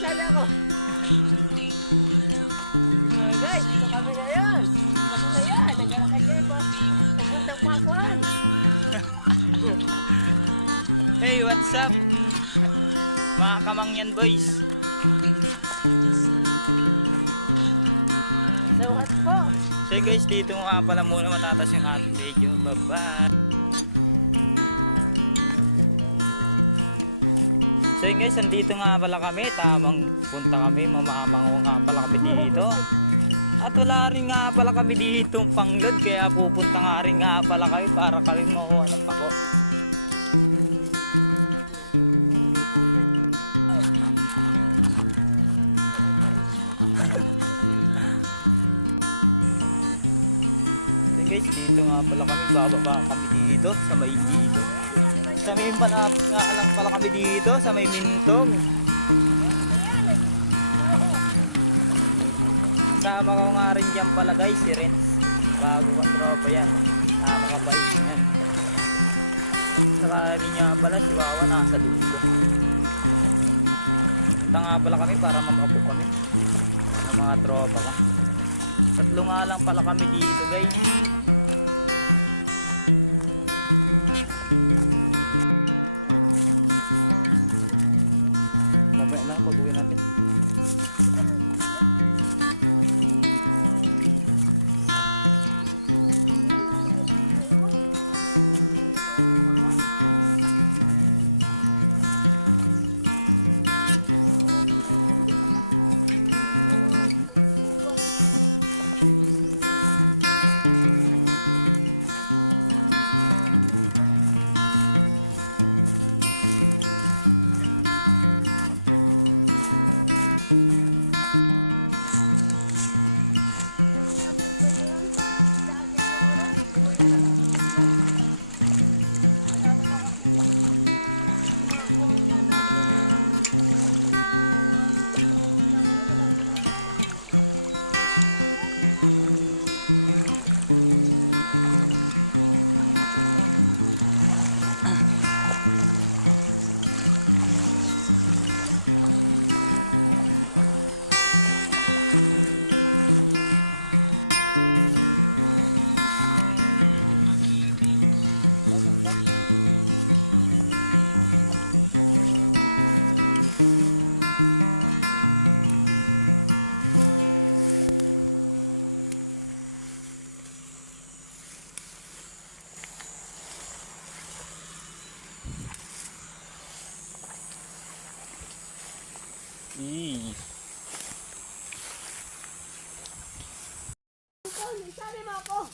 sana ako. Guys, dito kami ngayon. Ayan, nagkakagay pa. Ang pakuhan. Hey, what's up? Mga kamangyan boys. Salamat po. So guys, dito nga pala muna matatas yung ating video. Bye-bye. So guys, nandito nga pala kami. Tamang punta kami. Mamamango nga pala kami dito. At wala rin nga pala kami dito panglot. Kaya pupunta nga rin nga pala kayo para kami makuha ng pako. Dito nga pala kami, bababa kami dito sa may dito. Sa may malapit nga lang pala kami dito sa may Bintog. Sama ko nga rin yan pala guys, si Renz. Bago ang tropa yan. Nakakapalit niya. Saka rin niya pala si Wawa nasa dito. Punta nga pala kami para makapo kami. Mga tropa lang. Tatlo nga lang pala kami dito guys. Sabi mo ako.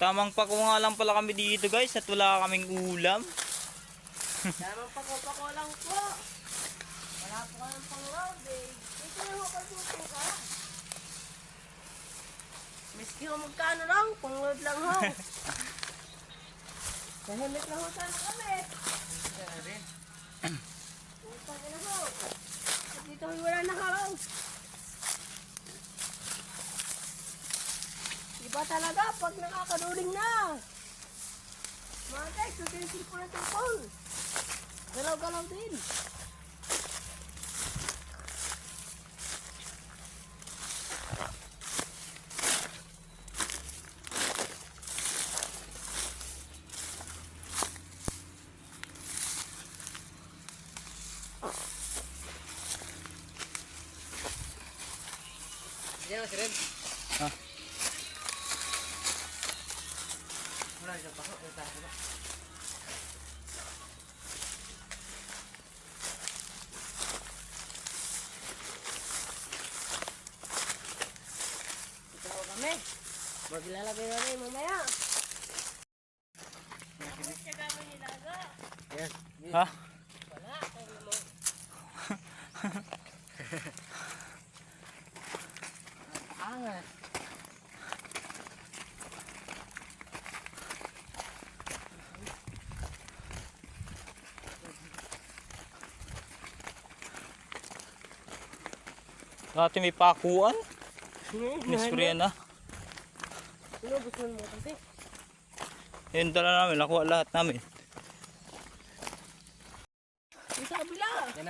Tamang pako nga lang pala kami dito guys at wala kaming ulam. Tamang pako lang po. Wala po ka ng pang-round eh. Dito na ako pagpupo ka. Miski ko magkano lang, pang-round lang ho. Nahimik lang ho sana kami. Utang ina ho. At dito wala na karaw. Iba talaga pag nakakaduling na. Mga guys, susunod po ng tempong. Galaw-galaw din. Yan, si Red. Ha? Wala siya pa. Ito ko kami. Maglalagay namin mamaya. Tapos siya gano'n nilaga. Yes. Ha? Wala, kaya mo. Angat. Dati may pakuan. Nisprayan na. Ano gusto mo kasi? Yun dala namin, nakuha lahat namin.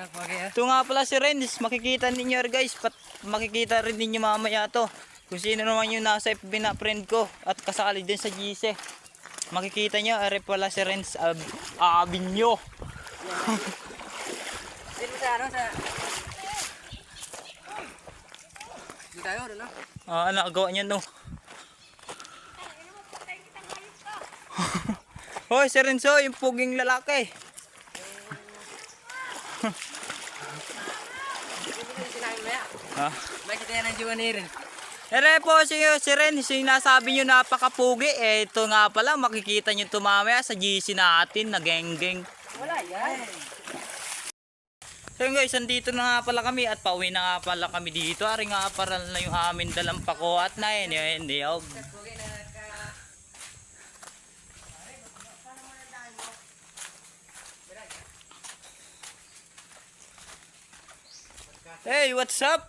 Ito nga pala si Renz, makikita ninyo guys, makikita rin ninyo mamaya to. Kung sino naman yung nasa FB na friend ko at kasali din sa GC. Makikita nyo, are pala si Renz Abinyo. Dito sa ano sa... Dito tayo, ano? Nakagawa niya no. Hoy, si Renzo, yung puging lalaki. Ha? Bakit yan ang jiwa ni Ren? Ere po si Renz, yung nasabi nyo napakapugi. Ito nga pala, makikita nyo ito mamaya sa GC natin na geng-geng. Wala yan. So yun guys, andito na nga pala kami at pauwi na nga pala kami dito. Ari nga para na yung amin dalang pako at na yun. Hey, what's up?